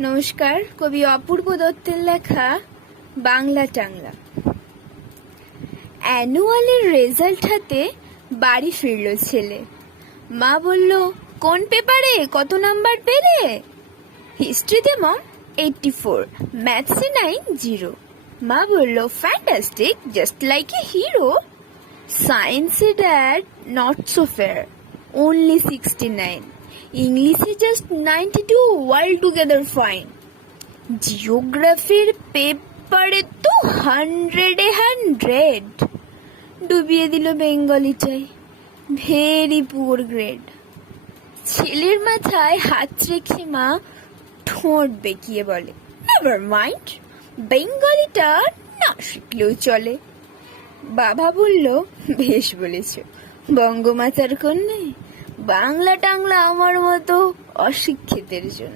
নমস্কার। কবি অপূর্ব দত্তের লেখা বাংলা টাংলা। অ্যানুয়ালের রেজাল্ট হাতে বাড়ি ফিরল ছেলে। মা বলল, কোন পেপারে কত নাম্বার পেলে? হিস্ট্রিতে মম 84, ম্যাথসে 90। মা বলল, fantastic, just like a hero. সায়েন্সে dad not so fair, only 69, ইংলিশে জাস্ট 92, ওয়ার্ল্ড টুগেদার ফাইন। জিওগ্রাফির পেপারে তো 100 ডুবিয়ে দিল বেঙ্গলিটাই, ভেরি পুয়ার গ্রেড। ছেলের মাথায় হাত রেখে মা ঠোঁট বেঁকিয়ে বলে, নেভার মাইন্ড, বেঙ্গলিটা না শিখলেও চলে। বাবা বলল, বেশ বলেছ, বঙ্গমাতার কন্যা, বাংলা টাংলা আমার মতো অশিক্ষিতের জন্য।